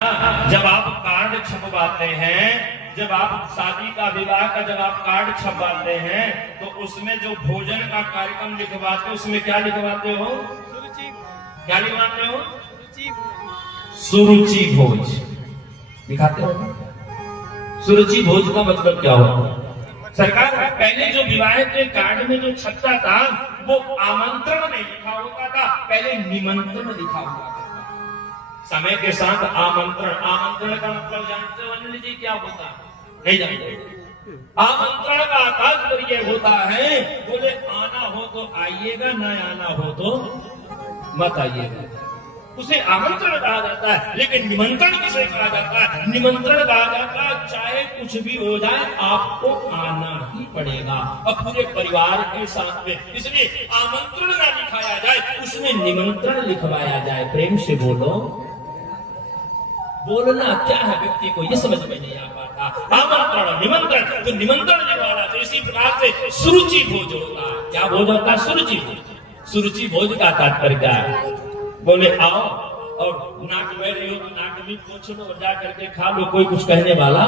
जब आप कार्ड छपवाते हैं, जब आप शादी का विवाह का जब आप कार्ड छपवाते हैं तो उसमें जो भोजन का कार्यक्रम लिखवाते हो उसमें क्या लिखवाते हो? क्या लिखवाते हो? सुरुचि भोज लिखाते हो। सुरुचि भोज का मतलब क्या होता है? सरकार पहले जो विवाह के कार्ड में जो छपता था वो आमंत्रण नहीं लिखा होता था, पहले निमंत्रण लिखा होता था। समय के साथ आमंत्रण, आमंत्रण का मतलब जानते हो अनिल जी क्या होता है? नहीं जानते। आमंत्रण का तात्पर्य होता है बोले आना हो तो आइएगा, न आना हो तो मत आइएगा, उसे आमंत्रण कहा जाता है। लेकिन निमंत्रण किसे कहा जाता है? निमंत्रण कहा जाता है चाहे कुछ भी हो जाए आपको आना ही पड़ेगा और पूरे परिवार के साथ में। इसलिए आमंत्रण ना लिखाया जाए, उसमें निमंत्रण लिखवाया जाए। प्रेम से बोलो। बोलना क्या है व्यक्ति को ये समझ में नहीं आ पाता। आमंत्रण निमंत्रण, तो निमंत्रण निभाना। तो इसी प्रकार से सुरुचि भोज होता है। क्या भोज होता है? सुरुचि भोज। सुरुचि भोज का तात्पर्य क्या है? बोले आओ और नाक बह रही हो तो नाक भी पोंछ लो और जा करके खा लो, कोई कुछ कहने वाला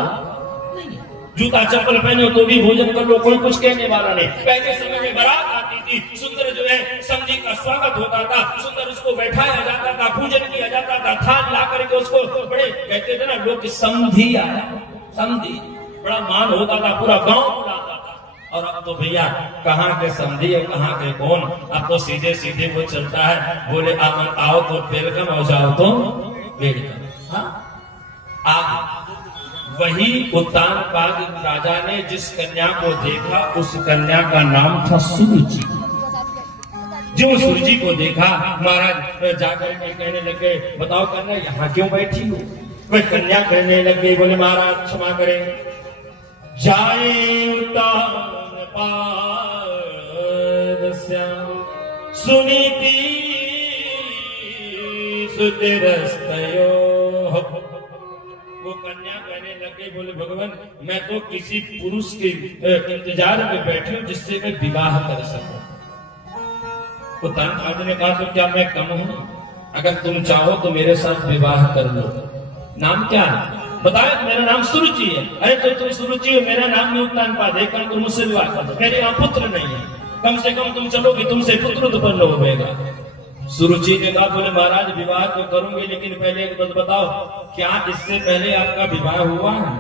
नहीं। जूता चप्पल पहने हो तो भी भोजन कर लो, कोई कुछ कहने वाला नहीं। पहले समय में बारात आती थी, सुंदर जो है समधी का स्वागत होता था, सुंदर उसको बैठाया जाता था, पूजन किया जाता था, थाल ला करके उसको बड़े कहते थे ना लोग समधी आया, समधी बड़ा मान होता था, पूरा गांव बुलाता था। और अब तो भैया कहाँ के समधी है कहाँ के कौन, अब तो सीधे सीधे वो चलता है। बोले आओ तो वेलकम, हो जाओ तो वेलकम। हाँ, वही उत्तानपाद राजा ने जिस कन्या को देखा उस कन्या का नाम था सुरुचि। जो सुरुचि को देखा महाराज जाकर के कहने लगे बताओ कन्या यहाँ क्यों बैठी हो? वह कन्या कहने लगे बोले महाराज क्षमा करें, जाए उत्तानपाद सुनीति सुतिरस्तयो। वो कन्या कहने लगे बोले भगवान मैं तो किसी पुरुष के इंतजार में बैठी हूं जिससे मैं विवाह कर सकूं। उत्तानपाद ने कहा तो क्या मैं कम हूं? अगर तुम चाहो तो मेरे साथ विवाह कर लो। नाम क्या है? बताया मेरा नाम सुरुचि है। अरे तो तुम सुरुचि हो, मेरा नाम भी उत्तानपाद है, कल तुम मुझसे विवाह कर दो। मेरे यहाँ पुत्र नहीं है, कम से कम तुम चलोगे तुमसे पुत्र उत्पन्न होगा। सुरुचि ने कहा बोले महाराज विवाह तो करूंगी लेकिन पहले एक बात बताओ क्या इससे पहले आपका विवाह हुआ है?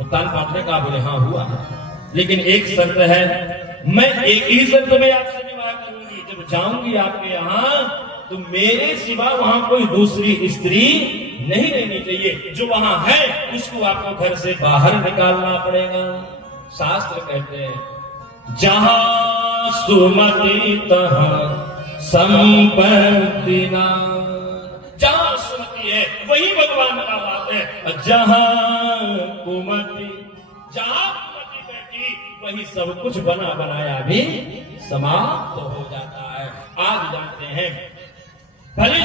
उत्तानपाद ने कहा बोले हाँ हुआ है, लेकिन एक शर्त है, मैं एक ही शर्त में आपसे विवाह करूंगी, जब जाऊंगी आपके यहाँ तो मेरे सिवा वहां कोई दूसरी स्त्री नहीं रहनी चाहिए, जो वहां है उसको आपको घर से बाहर निकालना पड़ेगा। शास्त्र कहते हैं जहां सुमति तहां संपत्ति ना, जहां सुमति है वही भगवान का बात है। जहां कुमति, जहां कुमति बैठी वही सब कुछ बना बनाया भी समाप्त हो जाता है। आज जानते हैं भले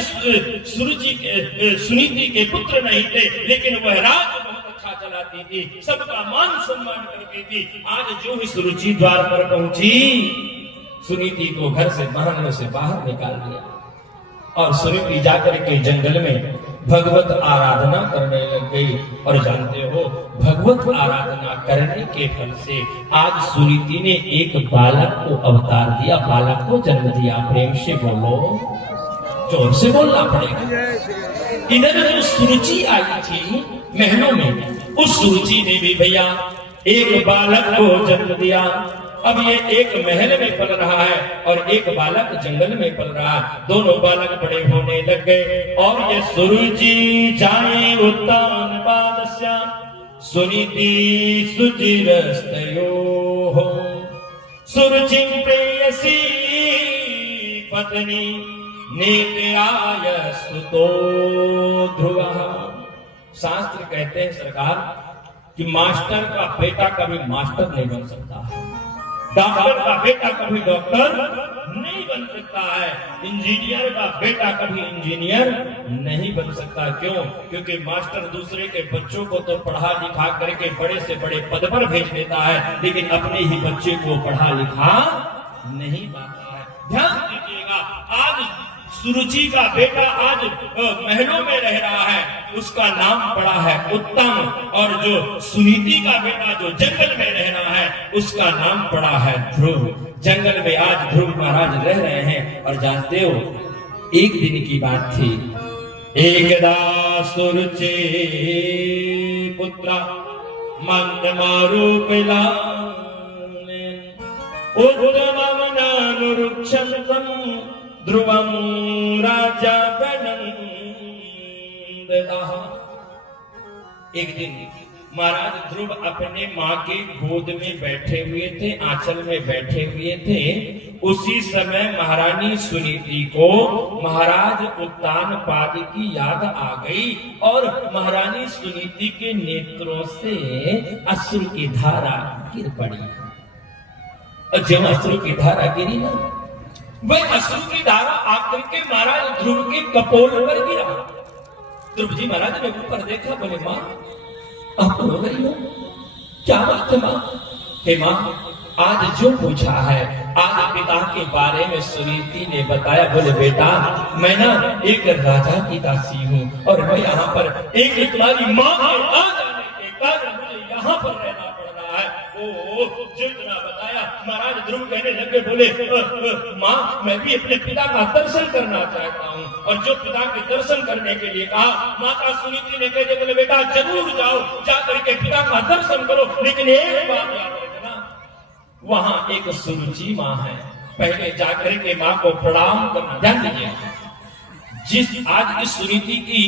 सुरुचि के सुनीति के पुत्र नहीं थे लेकिन वह राज बहुत अच्छा चलाती थी, सबका मान सम्मान करती थी। आज जो ही सुरुचि द्वार पर पहुंची सुनीति को घर से बाहर निकाल दिया और सुनीति जाकर के जंगल में भगवत आराधना करने लग गई। और जानते हो भगवत आराधना करने के फल से आज सुनीति ने एक बालक को अवतार दिया, बालक को जन्म दिया। प्रेम से बोलो, जोर से बोलना पड़ेगा। इधर जो सुरुचि आई थी महलों में, उस सुरुचि ने भी भैया एक बालक को जन्म दिया। अब ये एक महल में पल रहा है और एक बालक जंगल में पल रहा है। दोनों बालक बड़े होने लग गए और ये सुरुचि जाए उत्तानपादस्य सुनीति सुचिरस्तयो। सुरुचि प्रेयसी पत्नी नेत्राय सुतो ध्रुवः। शास्त्र कहते हैं सरकार कि मास्टर का बेटा कभी मास्टर नहीं बन सकता है, डॉक्टर का बेटा कभी डॉक्टर नहीं बन सकता है, इंजीनियर का बेटा कभी इंजीनियर नहीं बन सकता। क्यों? क्योंकि मास्टर दूसरे के बच्चों को तो पढ़ा लिखा करके बड़े से बड़े पद पर भेज देता है लेकिन अपने ही बच्चे को पढ़ा लिखा नहीं पाता है। ध्यान दीजिएगा, आज सुरुचि का बेटा आज महलों में रह रहा है उसका नाम पड़ा है उत्तम, और जो सुनीति का बेटा जो जंगल में रह रहा है उसका नाम पड़ा है ध्रुव। जंगल में आज ध्रुव महाराज रह रहे हैं। और जानते हो, एक दिन की बात थी, एकदा सुरुचि पुत्र मंद मारू पिला उत्तममनानुरुक्षन्तम् ध्रुवं राजा प्रणन्दतः। एक दिन महाराज ध्रुव अपने माँ के गोद में बैठे हुए थे, आंचल में बैठे हुए थे। उसी समय महारानी सुनीति को महाराज उत्तानपाद की याद आ गई और महारानी सुनीति के नेत्रों से अश्रु की धारा गिर पड़ी। और जब अश्रु की धारा गिरी ना, वह अश्रु की धारा आकर के महाराज ध्रुव के कपोल पर गिरा। ध्रुव जी महाराज ने ऊपर देखा, बोले माँ आप रो रही हो, क्या बात है माँ? हे माँ, आज जो पूछा है, आज पिता के बारे में सुनीति ने बताया। बोले बेटा, मैं ना एक राजा की दासी हूँ और मैं यहाँ पर एक तुम्हारी माँ के आ जाने के कारण मुझे यहाँ पर रहना पड़ रहा है। ओ जितना बताया महाराज ध्रुव कहने लगे, बोले माँ मैं भी अपने पिता का दर्शन करना चाहता हूँ। और जो पिता के दर्शन करने के लिए कहा, माता सुनीति ने कह दिया, बोले बेटा जरूर जाओ, जाकर के पिता का दर्शन करो, लेकिन एक बात याद रखना, वहां एक सुरुचि माँ है, पहले जाकर के माँ को प्रणाम करना। ध्यान दीजिए, जिस आज इस सुनीति की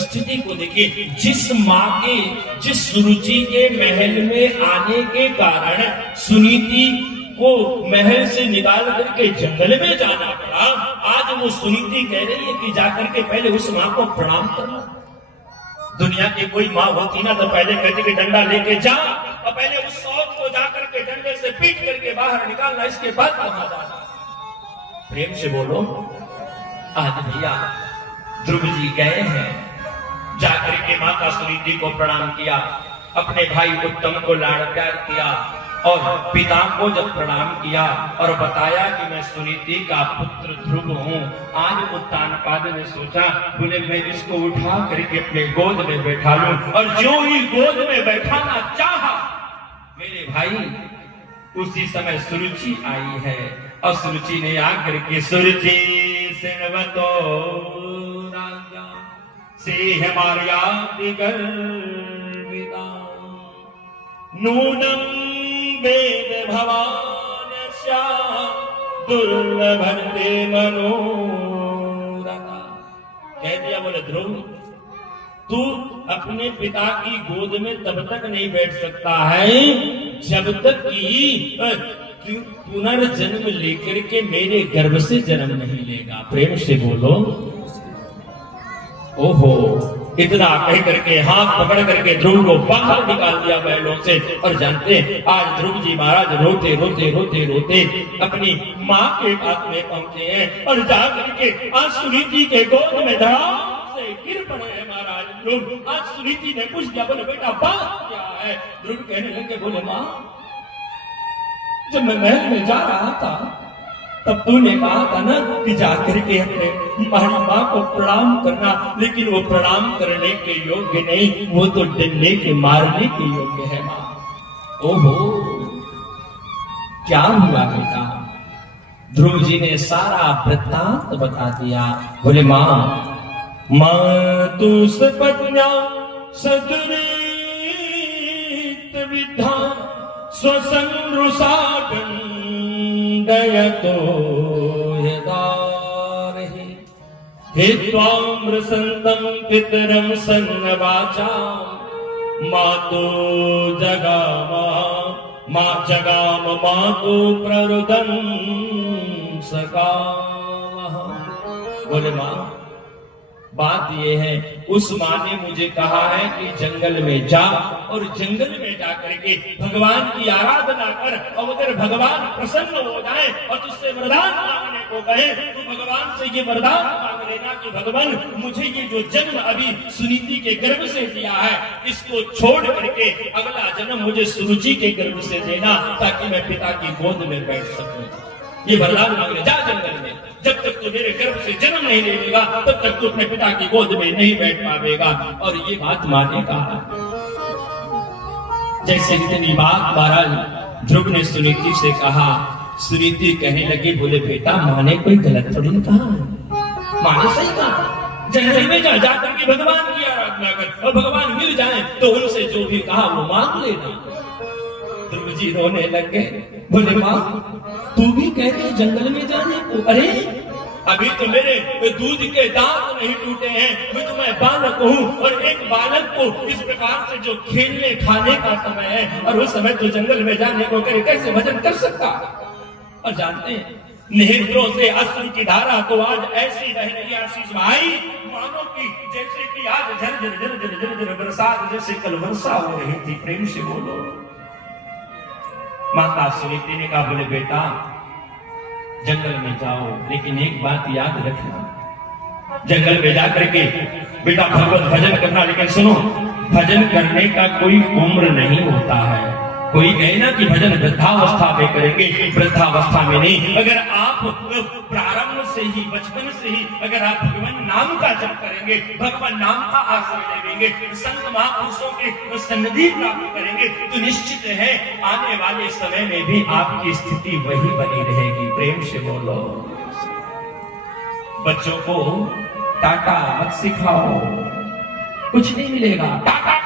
स्थिति को देखिए, जिस माँ के, जिस सुरुचि के महल में आने के कारण सुनीति को महल से निकाल करके जंगल में जाना पड़ा, आज वो सुनीति कह रही है कि जाकर के पहले उस माँ को प्रणाम करना। दुनिया की कोई माँ होती ना तो पहले कहती कि डंडा लेके जा, और पहले उस सौत को जाकर के डंडे से पीट करके बाहर निकालना, इसके बाद वहां जाना। प्रेम से बोलो, आज भैया ध्रुव जी गए हैं, जाकर के माता सुनीति को प्रणाम किया, अपने भाई उत्तम को लाड़ प्यार किया और पिता को जब प्रणाम किया और बताया कि मैं सुनीति का पुत्र ध्रुव हूँ। आज उत्तानपाद ने सोचा, बोले मैं इसको उठा करके अपने गोद में बैठा लूं। और जो ही गोद में बैठाना चाहा मेरे भाई, उसी समय सुरुचि आई है। और सुरुचि ने आकर के, सुरुचि सिनवतो राजा से हमारी गर्विदा नूनम वेद भवान दुर्लभते मनोरथा। कह दिया, बोले ध्रुव तू अपने पिता की गोद में तब तक नहीं बैठ सकता है जब तक कि पुनर्जन्म लेकर के मेरे गर्भ से जन्म नहीं लेगा। प्रेम से बोलो, ओहो। इतना कह करके हाथ पकड़ करके ध्रुव को बाहर निकाल दिया बैलों से। और जानते हैं, आज ध्रुव जी महाराज रोते रोते रोते रोते अपनी माँ के पास में पहुंचे हैं और जाकर के आज सुनीति के गोद में धड़ाम से गिर पड़े हैं महाराज ध्रुव। आज सुनीति ने पूछ दिया, बोले बेटा बात क्या है? ध्रुव कहने लगे, बोले माँ जब मैं महल में जा रहा था तब तूने कहा था ना कि जाकर के अपने तुम्हारी माँ को प्रणाम करना, लेकिन वो प्रणाम करने के योग्य नहीं, वो तो डंडे के मारने के योग्य है माँ। ओहो, क्या हुआ बेटा? ध्रुव जी ने सारा वृत्तांत बता दिया। बोले माँ तू सपत्न्या सदुरीत विद्या स्वसंरुषादयतो यदारहि हे त्वामृसन्तं पितरं सन्नवाचा मातो जगाम मातो प्ररुदं सकामः। बोले माँ बात ये है, उस माँ ने मुझे कहा है कि जंगल में जा और जंगल में जाकर के भगवान की आराधना कर, और अगर भगवान प्रसन्न हो जाए और तुझसे वरदान मांगने को कहे तो भगवान से ये वरदान मांग लेना कि भगवान मुझे ये जो जन्म अभी सुनीति के गर्भ से दिया है इसको छोड़ करके अगला जन्म मुझे सुरुचि के गर्भ से देना, ताकि मैं पिता की गोद में बैठ सकूं। ये वरदान मांग ले, जा जंगल में। जब तक तू मेरे गर्भ से जन्म नहीं ले लेगा तब तक तू अपने पिता की गोद में नहीं बैठ पाएगा। और ये बात मानेगा। जैसे इतनी बात महाराज ध्रुव ने सुनीति से कहा, सुनीति कहने लगी, बोले बेटा माँ ने कोई गलत थोड़ी कहा, माँ ने सही कहा। जंगल में जा जाकर के भगवान की आराधना कर और भगवान मिल जाए तो उनसे जो भी कहा वो मांग लेना। ध्रुव जी रोने लगे, बोले माँ तू भी कह रही है जंगल में जाने को? अरे अभी तो मेरे दूध के दांत नहीं टूटे हैं, मैं तो मैं बालक हूँ और एक बालक को इस प्रकार से जो खेलने खाने का समय है और उस समय तो जंगल में जाने को करे, कैसे भजन कर सकता? और जानते हैं नेत्रों से अश्रु की धारा तो आज ऐसी रह रही आशीष भाई, मानो कि जैसे कि आज झर झर झर झर झर बरसात जैसे कल वर्षा हो रही थी। प्रेम से बोलो। माता सुनीति ने कहा, बोले बेटा जंगल में जाओ, लेकिन एक बात याद रखना, जंगल में जाकर के बेटा भगवत भजन करना, लेकिन सुनो भजन करने का कोई उम्र नहीं होता है। कोई कहे ना कि भजन वृद्धावस्था में करेंगे, वृद्धावस्था में नहीं। अगर आप प्रारंभ से ही बचपन से ही अगर आप भगवान नाम का जप करेंगे, भगवान नाम का आश्रय लेंगे, संत महापुरुषों के सन्निधि प्राप्त करेंगे तो निश्चित है आने वाले समय में भी आपकी स्थिति वही बनी रहेगी। प्रेम से बोलो। बच्चों को टाटा मत सिखाओ, कुछ नहीं मिलेगा। टाटा